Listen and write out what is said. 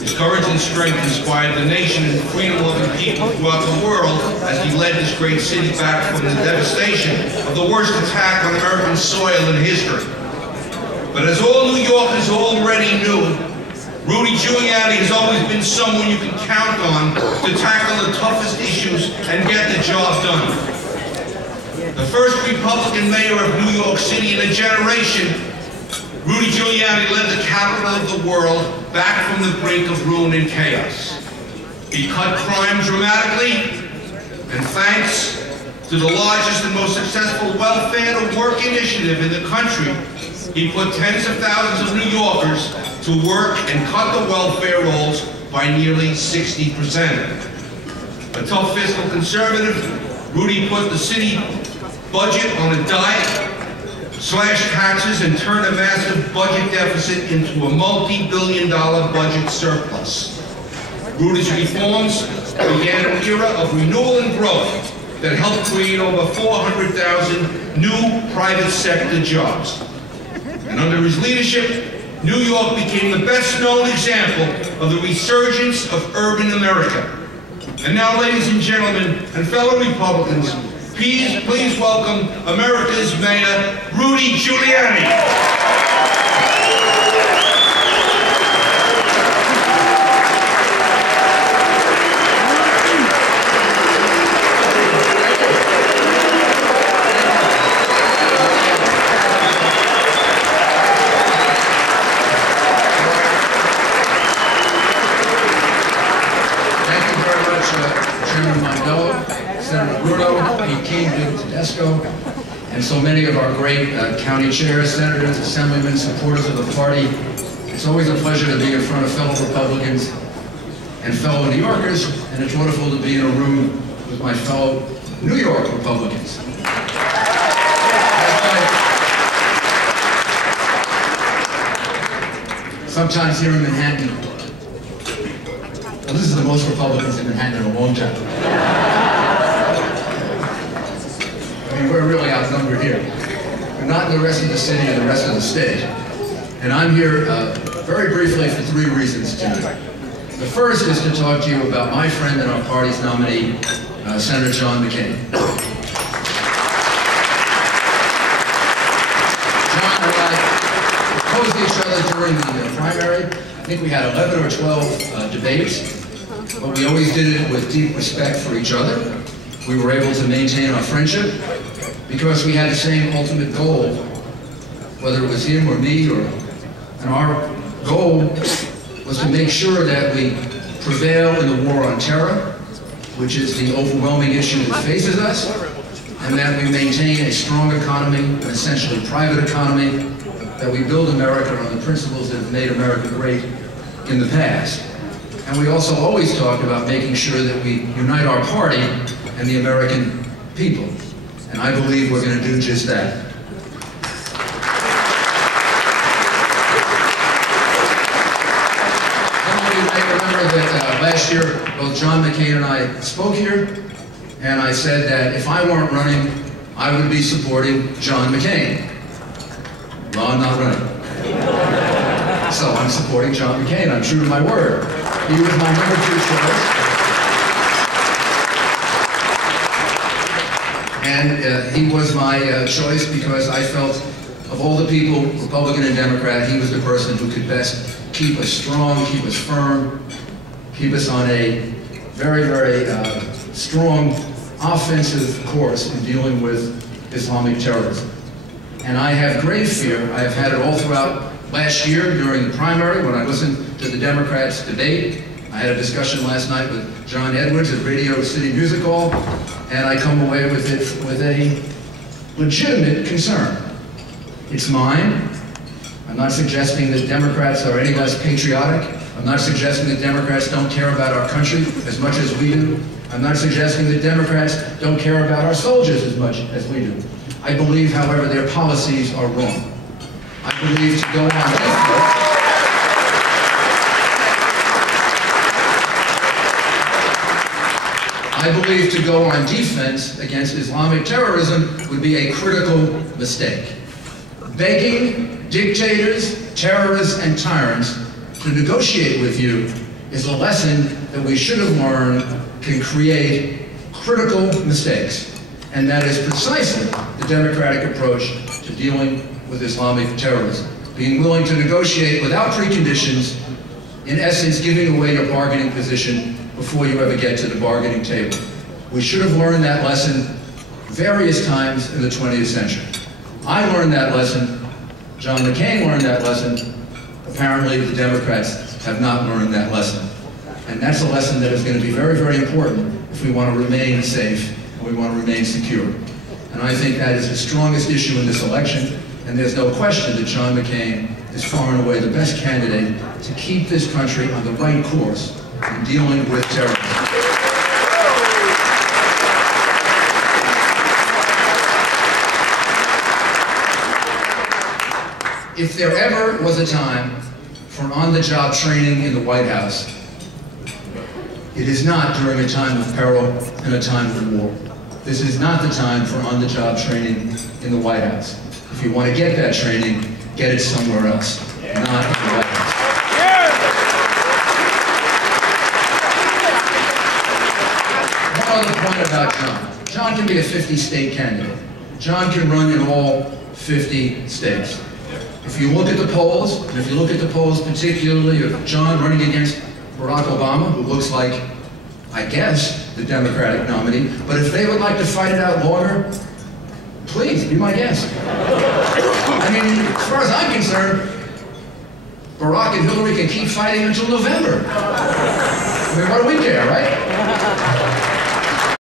His courage and strength inspired the nation and freedom-loving people throughout the world as he led this great city back from the devastation of the worst attack on American soil in history. But as all New Yorkers already knew, Rudy Giuliani has always been someone you can count on to tackle the toughest issues and get the job done. The first Republican mayor of New York City in a generation, Rudy Giuliani led the capital of the world back from the brink of ruin and chaos. He cut crime dramatically, and thanks to the largest and most successful welfare to work initiative in the country, he put tens of thousands of New Yorkers to work and cut the welfare rolls by nearly 60%. A tough fiscal conservative, Rudy put the city budget on a diet, slashed taxes, and turned a massive budget deficit into a multi-billion-dollar budget surplus. Rudy's reforms began an era of renewal and growth that helped create over 400,000 new private sector jobs. And under his leadership, New York became the best-known example of the resurgence of urban America. And now, ladies and gentlemen, and fellow Republicans, please welcome America's Mayor, Rudy Giuliani. And so many of our great county chairs, senators, assemblymen, supporters of the party. It's always a pleasure to be in front of fellow Republicans and fellow New Yorkers, and it's wonderful to be in a room with my fellow New York Republicans. Sometimes here in Manhattan, well, this is the most Republicans in Manhattan in a long time. We're really outnumbered here. We're not in the rest of the city and the rest of the state. And I'm here very briefly for three reasons tonight. The first is to talk to you about my friend and our party's nominee, Senator John McCain. John and I opposed each other during the primary. I think we had 11 or 12 debates, but we always did it with deep respect for each other. We were able to maintain our friendship because we had the same ultimate goal, whether it was him or me, and our goal was to make sure that we prevail in the war on terror, which is the overwhelming issue that faces us, and that we maintain a strong economy, an essentially private economy, that we build America on the principles that have made America great in the past. And we also always talked about making sure that we unite our party and the American people. And I believe we're going to do just that. Some of you may remember that last year, both John McCain and I spoke here, and I said that if I weren't running, I would be supporting John McCain. Well, I'm not running. So I'm supporting John McCain. I'm true to my word. He was my number 2 choice. And he was my choice because I felt, of all the people, Republican and Democrat, he was the person who could best keep us strong, keep us firm, keep us on a very, very strong offensive course in dealing with Islamic terrorism. And I have grave fear. I have had it all throughout last year during the primary when I listened to the Democrats debate. I had a discussion last night with John Edwards at Radio City Music Hall, and I come away with it with a legitimate concern. It's mine. I'm not suggesting that Democrats are any less patriotic. I'm not suggesting that Democrats don't care about our country as much as we do. I'm not suggesting that Democrats don't care about our soldiers as much as we do. I believe, however, their policies are wrong. I believe to go on I believe to go on defense against Islamic terrorism would be a critical mistake. Begging dictators, terrorists, and tyrants to negotiate with you is a lesson that we should have learned can create critical mistakes. And that is precisely the democratic approach to dealing with Islamic terrorism. Being willing to negotiate without preconditions, in essence, giving away your bargaining position before you ever get to the bargaining table. We should have learned that lesson various times in the 20th century. I learned that lesson. John McCain learned that lesson. Apparently, the Democrats have not learned that lesson. And that's a lesson that is going to be very, very important if we want to remain safe and we want to remain secure. And I think that is the strongest issue in this election. And there's no question that John McCain is far and away the best candidate to keep this country on the right course in dealing with terrorism. If there ever was a time for on-the-job training in the White House, it is not during a time of peril and a time of war. This is not the time for on-the-job training in the White House. If you want to get that training, get it somewhere else, not in the White House. One other point about John. John can be a 50-state candidate. John can run in all 50 states. If you look at the polls, and if you look at the polls particularly of John running against Barack Obama, who looks like, I guess, the Democratic nominee, but if they would like to fight it out longer, please, be my guest. I mean, as far as I'm concerned, Barack and Hillary can keep fighting until November. I mean, what do we care, right?